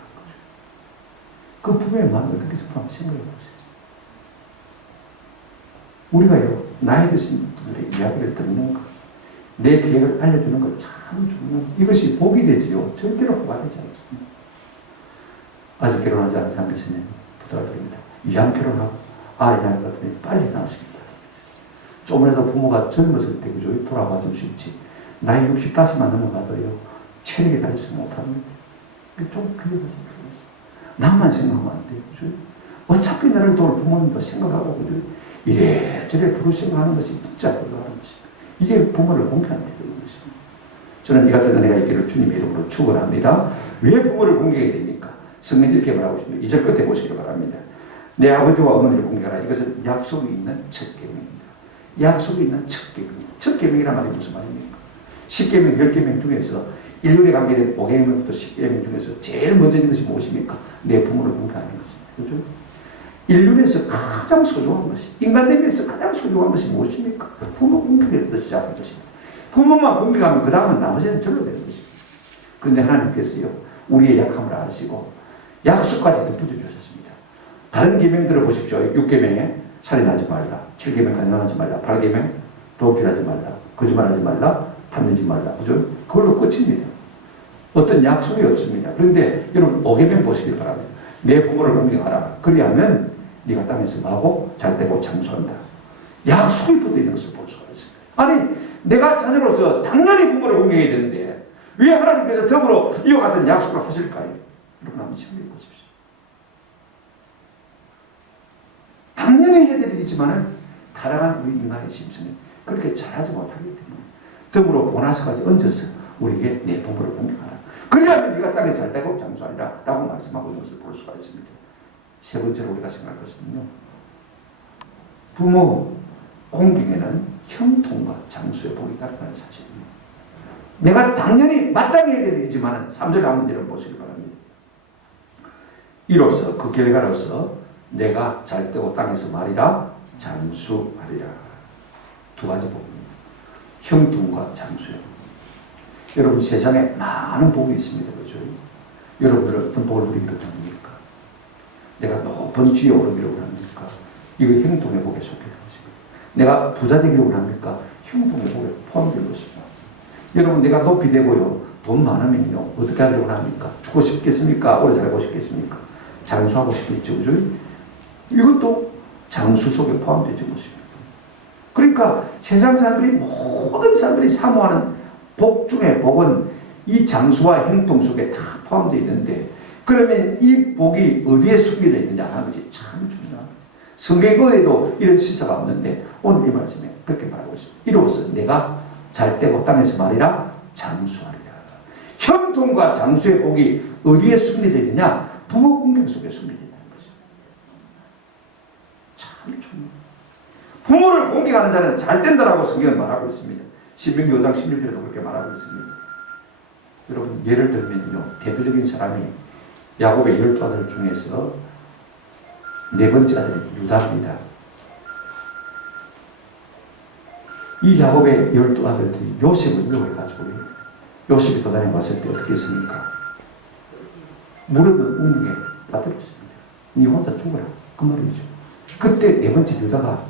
그 부모의 마음을 어떻게 한번 생각해 보세요. 우리가요, 나이 드신 분들의 이야기를 듣는 것, 내 계획을 알려주는 것 참 중요한, 이것이 복이 되지요. 절대로 복이 되지 않습니다. 아직 결혼하지 않은 사람 계시면 부탁드립니다. 이왕 결혼하고 아이 낳을 것 같으면 빨리 낳으십니다. 조금이라도 부모가 젊었을 때 그죠? 돌아봐 줄 수 있지. 나이 65만 넘어가도요, 체력이 다해서 못합니다. 좀 그게 무슨 필요했어. 나만 생각하면 안 돼요. 그죠? 어차피 나를 도울 부모님도 생각하고, 그죠? 이래저래 두루 생각하는 것이 진짜 필요한 것입니다. 이게 부모를 공개하는 태도인 것입니다. 저는 이 같은 은혜가 있기를 주님의 이름으로 축원합니다. 왜 부모를 공개해야 됩니까? 성경이 이렇게 말하고 있습니다. 2절 끝에 보시기 바랍니다. 내 아버지와 어머니를 공개하라. 이것은 약속이 있는 첫 계명입니다. 약속이 있는 첫 계명입니다. 첫 계명이란 말이 무슨 말입니까? 10계명, 10계명 중에서 인륜에 관계된 5계명부터 10계명 중에서 제일 먼저 있는 것이 무엇입니까? 내 부모를 공개하는 것입니다. 그렇죠? 인륜에서 가장 소중한 것이, 인간됨에서 가장 소중한 것이 무엇입니까? 부모 공개부터 시작한 것입니다. 부모만 공개하면 그 다음은 나머지는 절로 되는 것입니다. 그런데 하나님께서요, 우리의 약함을 아시고 약속까지 덧붙여 주셨습니다. 다른 계명 들어보십시오. 6계명에 살인하지 말라, 7계명 간음하지 말라, 8계명 도둑질하지 말라, 거짓말하지 말라, 탐내지 말라. 그죠? 그걸로 끝입니다. 어떤 약속이 없습니다. 그런데 여러분 5계명 보시길 바랍니다. 내 부모를 공경하라. 그리하면 네가 땅에서 나고 잘되고 장수한다. 약속이 붙어 있는 것을 볼 수가 있습니다. 아니, 내가 자녀로서 당연히 부모를 공경해야 되는데 왜 하나님께서 더불어 이와 같은 약속을 하실까요? 여러분 한번 생각해 보십시오. 당연히 해드리지만은 타락한 우리 인간의 심성이 그렇게 잘하지 못하기 때문에 더불어 보너스까지 얹어서 우리에게 내 부모를 공경하라. 그래야면 네가 땅에 잘되고 장수하리라 라고 말씀하고 있는 것을 볼 수가 있습니다. 세 번째로 우리가 생각할 것은요, 부모 공경에는 형통과 장수의 복이 따르다는 사실입니다. 내가 당연히 마땅히 해야 될 일이지만 3절에 한번 열어보시기 바랍니다. 이로써 그 결과로서 내가 잘되고 땅에서 말이라 장수하리라. 두 가지 복입니다. 형통과 장수의 복. 여러분 세상에 많은 복이 있습니다. 그렇죠? 여러분들 어떤 복을 누리기로 합니까? 내가 높은 지위에 오르기로 합니까? 이거 형통의 복에 속해 있습니다. 내가 부자 되기로 합니까? 형통의 복에 포함되어 있습니다. 여러분 내가 높이 되고요, 돈 많으면요 어떻게 하려고 합니까? 죽고 싶겠습니까? 오래 살고 싶겠습니까? 장수하고 싶겠죠. 그죠? 이것도 장수 속에 포함되어 있는 것입니다. 그러니까 세상 사람들이, 모든 사람들이 사모하는 복 중에 복은 이 장수와 형통 속에 다 포함되어 있는데, 그러면 이 복이 어디에 숨겨져 있느냐 하는 것이 참 중요합니다. 성경에도 이런 시사가 없는데 오늘 이 말씀에 그렇게 말하고 있습니다. 이로써 내가 잘되고 땅에서 말이라 장수하리라. 형통과 장수의 복이 어디에 숨겨져 있느냐? 부모 공경 속에 숨겨져 있다는 것입니다. 참 중요합니다. 부모를 공경하는 자는 잘된다라고 성경은 말하고 있습니다. 신명기 5장 16절에도 그렇게 말하고 있습니다. 여러분 예를 들면요, 대표적인 사람이 야곱의 12아들 중에서 네 번째 아들이 유다입니다. 이 야곱의 12아들들이 요셉을 유혹해가지고 요셉이 도단에 왔을 때 어떻게 했습니까? 무릎을 운명에 빠뜨렸습니다. 네 혼자 죽어라. 그 말이죠. 그때 네 번째 유다가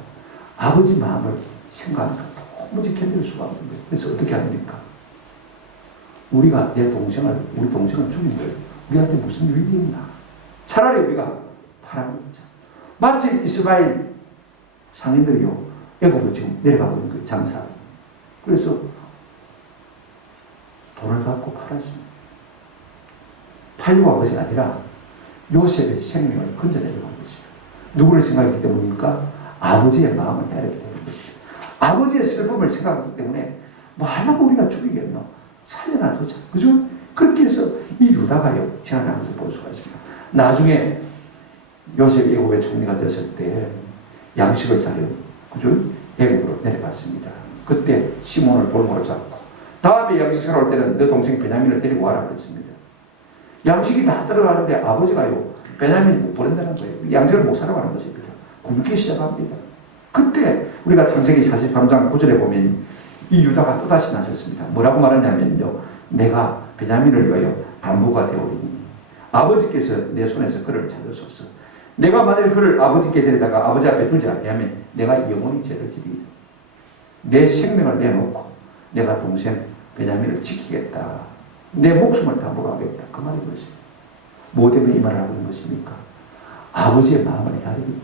아버지 마음을 생각하니까 도무지 견딜 수가 없는 거예요. 그래서 어떻게 합니까? 우리가 우리 동생을 죽인들 우리한테 무슨 일이 있나? 차라리 우리가 팔아먹자. 마치 이스라엘 상인들이요, 애굽으로 지금 내려가고 있는 그 장사. 그래서 돈을 갖고 팔았습니다. 팔려고 한 것이 아니라 요셉의 생명을 건져내려고 한 것입니다. 누구를 생각했기 때문입니까? 아버지의 마음을 헤아렸기 때문입니다. 아버지의 슬픔을 생각하기 때문에 뭐 하려고 우리가 죽이겠노? 살려놔두자. 그죠? 그렇게 해서 이 유다가요, 지나가면서 볼 수가 있습니다. 나중에 요셉이 애굽의 총리가 되었을 때 양식을 사려, 그죠? 애굽으로 내려갔습니다. 그때 시몬을 볼모로 잡고, 다음에 양식 사러 올 때는 너 동생 베냐민을 데리고 와라 그랬습니다. 양식이 다 들어가는데 아버지가요, 베냐민 못 보낸다는 거예요. 양식을 못 사러 가는 것입니다. 굶기 시작합니다. 그때 우리가 창세기 43장 9절에 보면 이 유다가 또다시 나섰습니다. 뭐라고 말하냐면요, 내가 베냐민을 위하여 담보가 되오리니 아버지께서 내 손에서 그를 찾으소서. 내가 만일 그를 아버지께 데려다가 아버지 앞에 두지 않으면 내가 영원히 죄를 지리리라. 내 생명을 내놓고 내가 동생 베냐민을 지키겠다. 내 목숨을 담보로 하겠다. 그 말인 것입니다. 뭐 때문에 이 말을 하고 있는 것입니까? 아버지의 마음을 알기 때문에.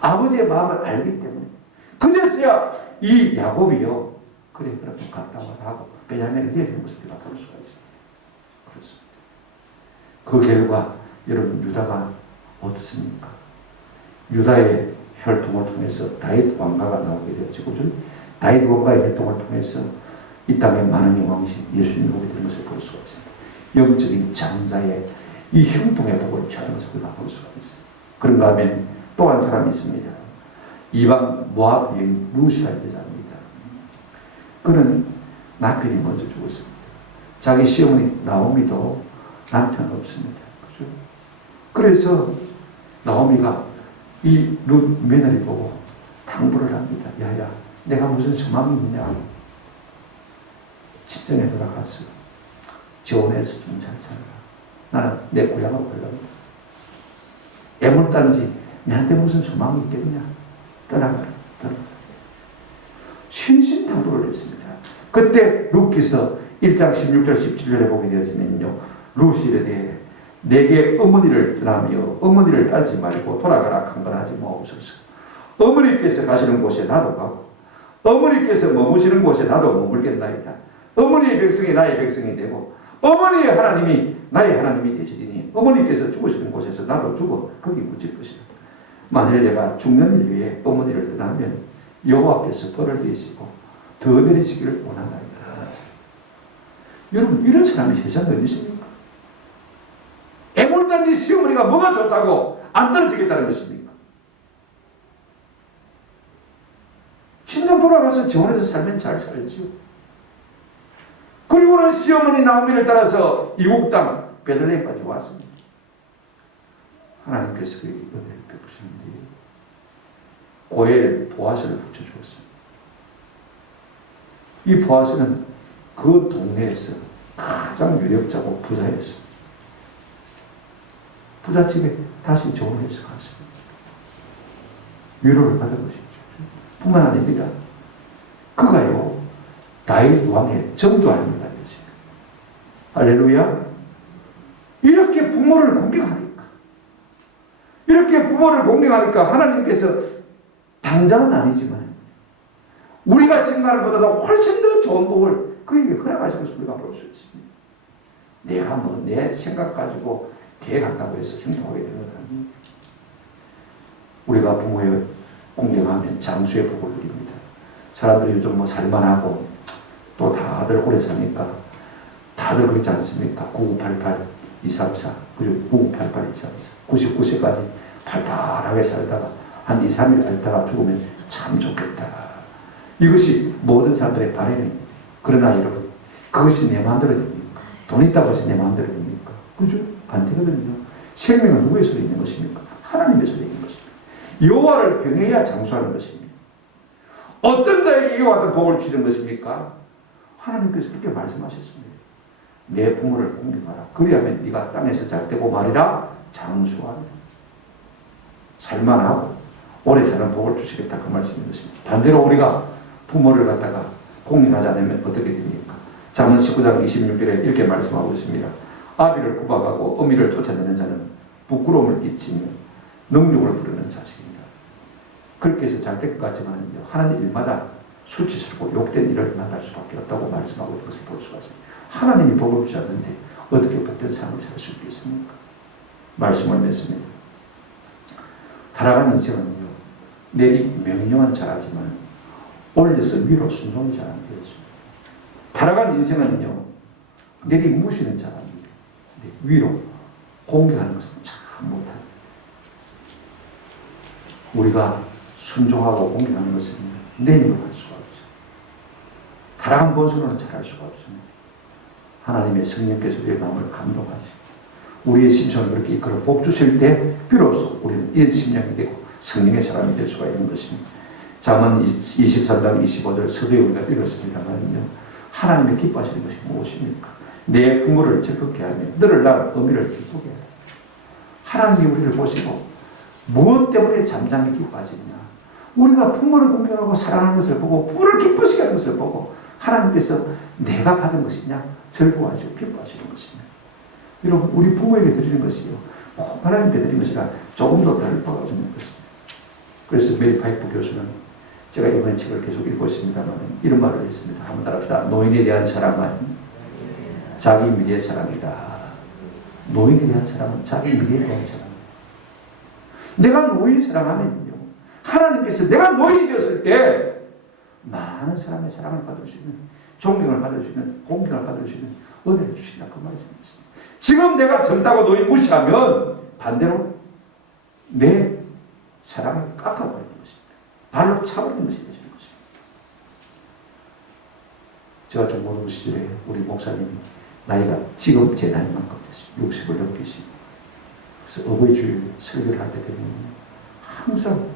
아버지의 마음을 알기 때문에. 그제서야 이 야곱이요, 그래 그렇게 갔다 와라 하고 베냐민을 내리는 것을 우리가 볼 수가 있습니다. 그렇습니다. 그 결과 여러분 유다가 어떻습니까? 유다의 혈통을 통해서 다윗 왕가가 나오게 되었죠. 그죠? 다윗 왕가의 혈통을 통해서 이 땅에 많은 영광이신 예수님이 오게 된 것을 볼 수가 있습니다. 영적인 장자의 이 형통의 복을 취하는 것을 우리가 볼 수가 있습니다. 그런가 하면 또 한 사람이 있습니다. 이방 모압 여인 루시아의 여자입니다. 그는 남편이 먼저 죽었습니다. 자기 시어머니 나오미도 남편 없습니다. 그죠? 그래서 나오미가 이 룻 며느리 보고 당부를 합니다. 야야, 내가 무슨 소망이 있냐? 친정에 돌아가서 지원해서 좀 잘 살아라. 나는 내 고향으로 가려고. 애물단지 내한테 무슨 소망이 있겠냐? 떠나가라. 신신당부를 했습니다. 그때 룻기서 1장 16절 17절에 보게 되었으면요, 룻이 이르되 내게 어머니를 떠나며 어머니를 따르지 말고 돌아가라 강건하지 마옵소서. 어머니께서 가시는 곳에 나도 가고 어머니께서 머무시는 곳에 나도 머물겠나이다. 어머니의 백성이 나의 백성이 되고 어머니의 하나님이 나의 하나님이 되시리니 어머니께서 죽으시는 곳에서 나도 죽어 거기 묻힐 것이다. 만일 내가 죽는 일 위에 어머니를 떠나면 여호와께서 벌을 내리시고 더 내리시기를 원하나이다. 여러분, 이런 사람이 세상에 어디 있습니까? 애물단지 시어머니가 뭐가 좋다고 안 떨어지겠다는 것입니까? 친정 돌아가서 정원에서 살면 잘 살지요. 그리고는 시어머니 나오미를 따라서 이국 땅 베들레헴까지 왔습니다. 하나님께서 그에게 은혜를 베푸셨는데 고엘 보아스를 붙여주었습니다. 이 보아스는 그 동네에서 가장 유력자고 부자였습니다. 부잣집에 다시 정원해서 갔습니다. 위로를 받은 것이죠. 뿐만 아닙니다. 그가요, 다윗 왕의 정조아닙니다. 할렐루야. 이렇게 부모를 공경하니까, 이렇게 부모를 공경하니까 하나님께서 당장은 아니지만 우리가 생각하는 것보다 훨씬 더 좋은 복을 그에게 허락하시는 것을 우리가 볼 수 있습니다. 내가 뭐 내 생각 가지고 계획한다고 해서 행동하게 되는 건 아닙니다. 우리가 부모의 공경하면 장수의 복을 누립니다. 사람들이 요즘 뭐 살만하고 또 다들 오래 사니까 다들 그렇지 않습니까? 9988, 234, 그리고 9988, 234, 99세까지 팔팔하게 살다가 한 2, 3일 살다가 죽으면 참 좋겠다. 이것이 모든 사람들의 바람입니다. 그러나 여러분, 그것이 내 마음대로 됩니까? 돈 있다고 해서 내 마음대로 됩니까? 그죠? 안 되거든요. 생명은 누구의 손에 있는 것입니까? 하나님의 손에 있는 것입니다. 여호와를 경외해야 장수하는 것입니다. 어떤 자에게 이와 같은 복을 주는 것입니까? 하나님께서 그렇게 말씀하셨습니다. 내 부모를 공경하라. 그리하면 네가 땅에서 잘 되고 말이라 장수하라. 살만하고 오래 사는 복을 주시겠다, 그 말씀인 것입니다. 반대로 우리가 부모를 갖다가 공경하지 않으면 어떻게 됩니까? 잠언 19장 26절에 이렇게 말씀하고 있습니다. 아비를 구박하고 어미를 쫓아내는 자는 부끄러움을 끼치며 능욕을 부르는 자식입니다. 그렇게 해서 잘 될 것 같지만요, 하나님 일마다 수치스럽고 욕된 일을 만날 수밖에 없다고 말씀하고 있는 것을 볼 수가 있습니다. 하나님이 복을 주셨는데 어떻게 복된 삶을 살 수 있겠습니까? 말씀을 맺습니다. 타락한 인생은요, 내리 명령은 잘하지만 올려서 위로 순종이 잘 안 되었습니다. 타락한 인생은요, 내리 무시는 잘합니다. 위로 공격하는 것은 참 못합니다. 우리가 순종하고 공격하는 것은 내림을 할 수가 없어요. 타락한 본성은 잘할 수가 없습니다. 하나님의 성령께서 우리의 마음을 감동하시고 우리의 심성을 그렇게 이끌어 복 주실 때 비로소 우리는 이런 심령이 되고 성령의 사람이 될 수가 있는 것입니다. 잠언 23장 25절 서두에 우리가 읽었습니다만요, 하나님의 기뻐하시는 것이 무엇입니까? 내 부모를 즐겁게 하며 너를 낳은 어미를 기쁘게 하라. 하나님이 우리를 보시고 무엇 때문에 잠잠히 기뻐하시느냐? 우리가 부모를 공경하고 사랑하는 것을 보고 부모를 기쁘시게 하는 것을 보고 하나님께서 내가 받은 것이냐? 즐거워하시고 기뻐하시는 것입니다. 여러분, 우리 부모에게 드리는 것이요, 꼭 하나님께 드리는 것이라 조금 더 다를 바가 없는 것입니다. 그래서 메리 파이프 교수는, 제가 이번에 책을 계속 읽고 있습니다만 이런 말을 했습니다. 한번 따라합시다. 노인에 대한 사랑은 자기 미래의 사랑이다. 노인에 대한 사랑은 자기 미래에 대한 사랑이다. 내가 노인 사랑하면요, 하나님께서 내가 노인이 되었을 때 많은 사람의 사랑을 받을 수 있는, 존경을 받을 수 있는, 공경을 받을 수 있는 은혜를 주신다, 그 말씀이십니다. 지금 내가 젊다고 노인 무시하면 반대로 내 사랑을 깎아버리는 것입니다. 발로 차버리는 것이 되시는 것입니다. 제가 좀 모르는 시절에 우리 목사님이 나이가 지금 제 나이만큼 됐어요. 60을 넘기시고. 그래서 어버이 주일 설교를 할 때 되면 항상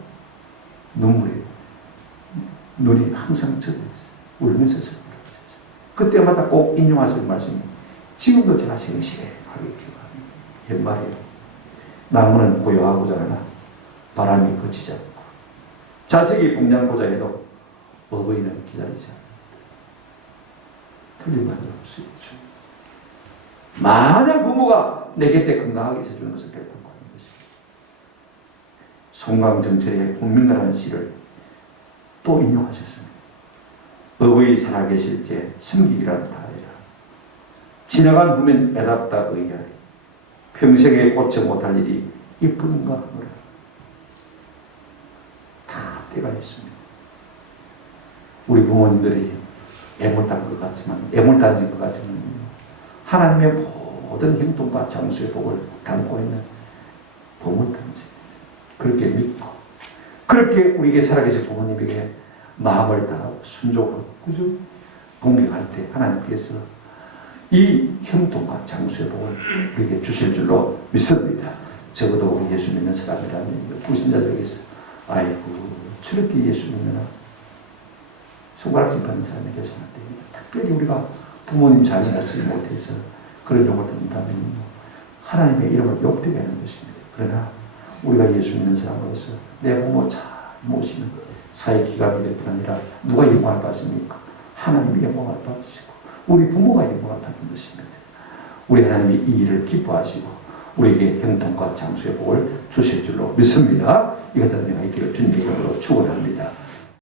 눈물이, 눈이 항상 젖어 있어요. 울면서 설교를 하셨어요. 그때마다 꼭 인용하시는 말씀이 지금도 제가 시행시행하게 기억합니다. 옛말이에요. 나무는 고요하고자 하나 바람이 그치지 않고 자식이 복냥고자 해도 어버이는 기다리지 않는다. 틀린 말도 없어요. 많은 부모가 내 곁에 건강하게 있어주는 것을 결정하는 것입니다. 송강정철의 본민가라는 시를 또 인용하셨습니다. 어버이 살아계실 때 섬기기란 다해라. 지나간 후면 애답다 의하리. 평생에 고쳐 못할 일이 이쁜가 하노라. 다 때가 있습니다. 우리 부모님들이 애물단 것 같지만, 애물단진 것 같지만 하나님의 모든 행동과 장수의 복을 담고 있는 보물단지. 그렇게 믿고 그렇게 우리에게 살아계신 부모님에게 마음을 다하고 순종하고 그죠? 공경할 때 하나님께서 이 형통과 장수의 복을 우리에게 주실 줄로 믿습니다. 적어도 우리 예수 믿는 사람이라면 불신자들에게서 아이고 저렇게 예수 믿느나 손가락질 받는 사람이 계시는 때입니다. 특별히 우리가 부모님 잘 모시지 못해서 그런 욕을 듣는다면 하나님의 이름을 욕되게 하는 것입니다. 그러나 우리가 예수 믿는 사람으로서 내 부모 잘 모시는 사회 기관이 될 뿐 아니라 누가 영광을 받습니까? 하나님이 영광을 받으시고 우리 부모가 영광을 받는 것입니다. 우리 하나님이 이 일을 기뻐하시고 우리에게 형통과 장수의 복을 주실 줄로 믿습니다. 이것들 내가 있기를 주님의 이름으로 축원합니다.